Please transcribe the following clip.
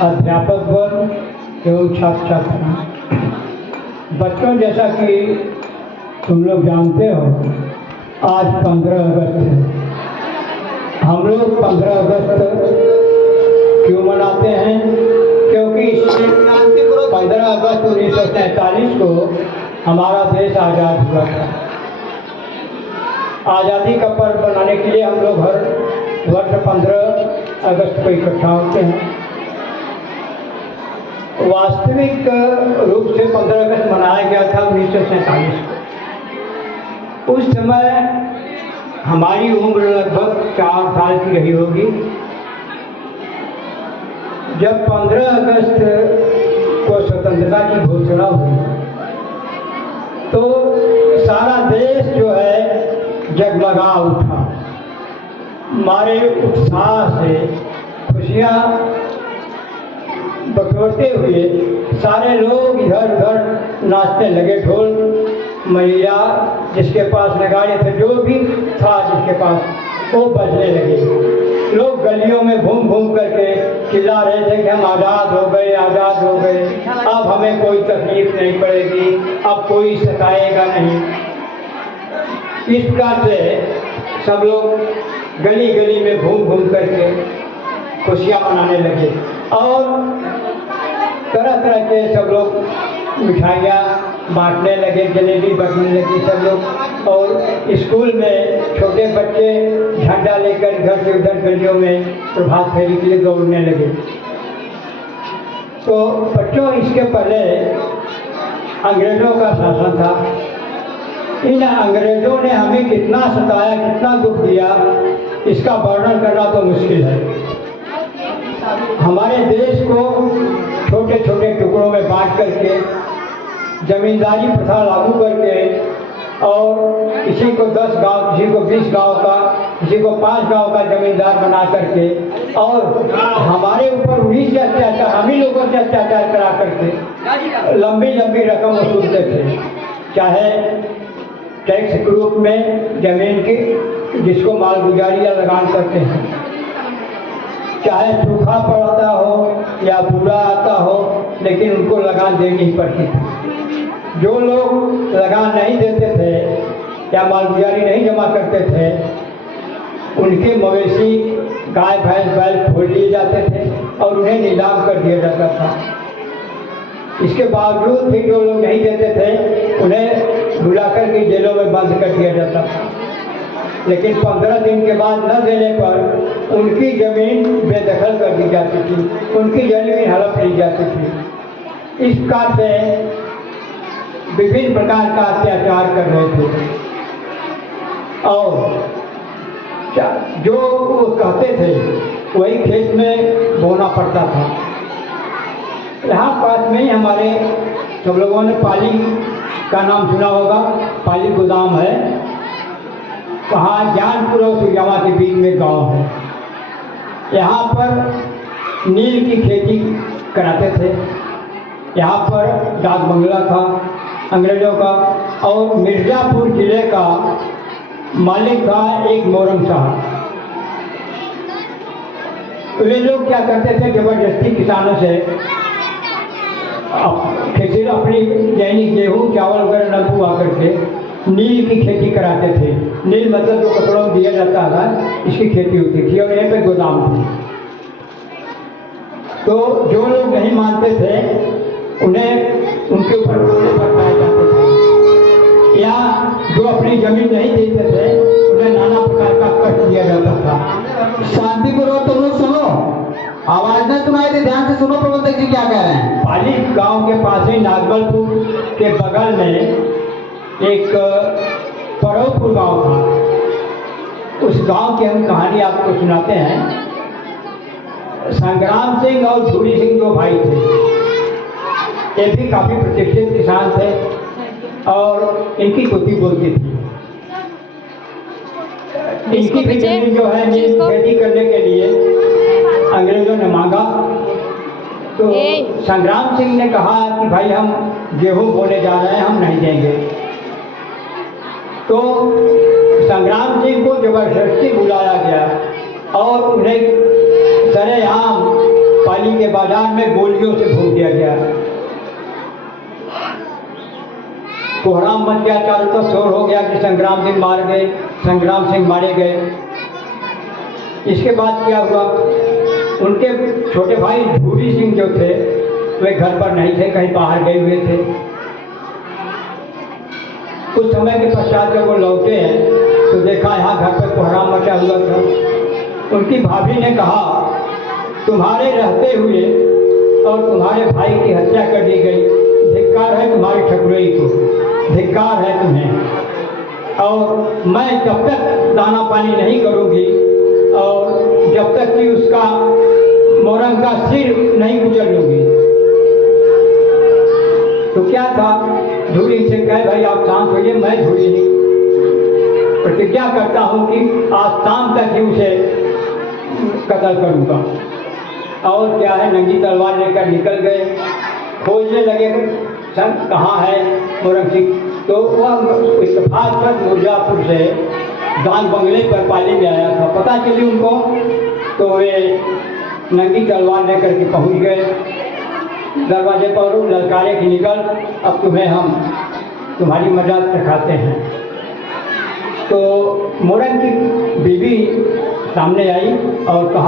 अध्यापक वर्ग एवं छात्र छात्रा, बच्चों, जैसा कि तुम लोग जानते हो आज 15 अगस्त है। हम लोग 15 अगस्त क्यों मनाते हैं? क्योंकि 15 अगस्त 1947 को हमारा देश आज़ाद हुआ था। आज़ादी का पर्व मनाने के लिए हम लोग हर वर्ष 15 अगस्त को इकट्ठा होते हैं। वास्तविक रूप से 15 अगस्त मनाया गया था 1947 को। उस समय हमारी उम्र लगभग 4 साल की रही होगी। जब 15 अगस्त को स्वतंत्रता की घोषणा हुई तो सारा देश जो है जगमगा उठा। हमारे उत्साह से खुशियाँ बटोरते हुए सारे लोग इधर उधर नाचने लगे। ढोल मैया जिसके पास नगाड़े थे, जो भी था जिसके पास, वो बजने लगे। लोग गलियों में घूम घूम करके चिल्ला रहे थे कि हम आज़ाद हो गए, आज़ाद हो गए, अब हमें कोई तकलीफ नहीं पड़ेगी, अब कोई सताएगा नहीं। इस प्रकार से सब लोग गली गली में घूम घूम करके खुशियाँ मनाने लगे और तरह तरह के सब लोग मिठाइयाँ बांटने लगे, जलेबी बटने लगी सब लोग। और स्कूल में छोटे बच्चे झंडा लेकर इधर से उधर गलियों में प्रभात फेरी के लिए दौड़ने लगे। तो बच्चों, इसके पहले अंग्रेज़ों का शासन था। इन अंग्रेज़ों ने हमें कितना सताया, कितना दुख दिया, इसका वर्णन करना तो मुश्किल है। हमारे देश को छोटे छोटे टुकड़ों में बांट करके, जमींदारी प्रथा लागू करके और किसी को 10 गांव, किसी को 20 गांव का, किसी को 5 गांव का जमींदार बना करके और हमारे ऊपर उन्हीं से अत्याचार, हम ही लोगों से अत्याचार करा करके लंबी लंबी रकम वसूलते थे। चाहे टैक्स के रूप में जमीन की, जिसको मालगुजारी या लगान करते हैं, चाहे सूखा पड़ता हो या बुरा आता हो, लेकिन उनको लगान देनी ही पड़ती थी। जो लोग लगान नहीं देते थे या मालगुजारी नहीं जमा करते थे, उनके मवेशी, गाय भैंस बैल खोल लिए जाते थे और उन्हें नीलाम कर दिया जाता था। इसके बावजूद भी जो लोग नहीं देते थे उन्हें बुलाकर के जेलों में बंद कर दिया जाता था। लेकिन 15 दिन के बाद न देने पर उनकी ज़मीन बेदखल कर दी जाती थी, उनकी ज़मीन हड़प ली जाती थी। इस प्रकार से विभिन्न प्रकार का अत्याचार कर रहे थे और जो वो कहते थे वही खेत में बोना पड़ता था। यहाँ पास में ही हमारे सब लोगों ने पाली का नाम सुना होगा, पाली गोदाम है। वहाँ ज्ञानपुर और सुरजामा के बीच में गांव है। यहाँ पर नील की खेती कराते थे। यहाँ पर डाक बंगला था अंग्रेज़ों का और मिर्ज़ापुर जिले का मालिक था एक मोरम साहब। वे लोग क्या करते थे, जबरदस्ती किसानों से खेती, अपनी दैनिक गेहूँ चावल वगैरह न बुआ करके नील की खेती कराते थे। नील मतलब जो कपड़ों में दिया जाता था, इसकी खेती होती थी और यहाँ पे गोदाम थी। तो जो लोग नहीं मानते थे उन्हें उनके ऊपर रोने बरसाए जाते थे, या जो अपनी जमीन नहीं देते थे उन्हें नाना प्रकार का कष्ट दिया जाता था। शांतिपूर्वक तुम लोग सुनो, आवाज न सुनाई दे, ध्यान से सुनो प्रबंधक जी क्या कह रहे हैं। पाली गांव के पास ही नागबलपुर के बगल में एक परौपुर गांव था। उस गांव की हम कहानी आपको सुनाते हैं। संग्राम सिंह और धूरी सिंह दो भाई थे। ये भी काफी प्रतिष्ठित किसान थे और इनकी कुत्ती बोलती थी। इनकी भी जमीन जो है खेती करने के लिए अंग्रेजों ने मांगा। तो संग्राम सिंह ने कहा कि भाई हम गेहूं बोने जा रहे हैं, हम नहीं देंगे। तो संग्राम सिंह को जबरदस्ती बुलाया गया और उन्हें सरेआम पाली के बाजार में गोलियों से भून दिया गया। कोहराम मच गया, चारों तरफ शोर हो गया कि संग्राम सिंह मार गए, संग्राम सिंह मारे गए। इसके बाद क्या हुआ, उनके छोटे भाई धूरी सिंह जो थे वे घर पर नहीं थे, कहीं बाहर गए हुए थे। कुछ समय के पश्चात जब वो लौटे हैं तो देखा यहाँ घर पर कोहराम मचा हुआ था। उनकी भाभी ने कहा, तुम्हारे रहते हुए और तुम्हारे भाई की हत्या कर दी गई, धिक्कार है तुम्हारी ठकुरई को, धिक्कार है तुम्हें। और मैं जब तक दाना पानी नहीं करूँगी और जब तक कि उसका मोरंग का सिर नहीं कुचल लूँगी। तो क्या था, धूरी से कहे, भाई आप शांत होइए, मैं धूरी प्रतिज्ञा करता हूँ कि आज शाम तक ही उसे कत्ल करूँगा। और क्या है, नंगी तलवार लेकर निकल गए, खोजने लगे संत कहाँ है मोरंग सिंह। तो वह इत्तेफाक पर मिर्जापुर से दान बंगले पर पाली में आया था, पता चली उनको, तो वे नंगी तलवार लेकर के पहुँच गए दरवाजे पर, ललकारे की निकल, अब तुम्हें हम तुम्हारी मजाक चखाते हैं। तो मोरंग की बीवी सामने आई और कहा,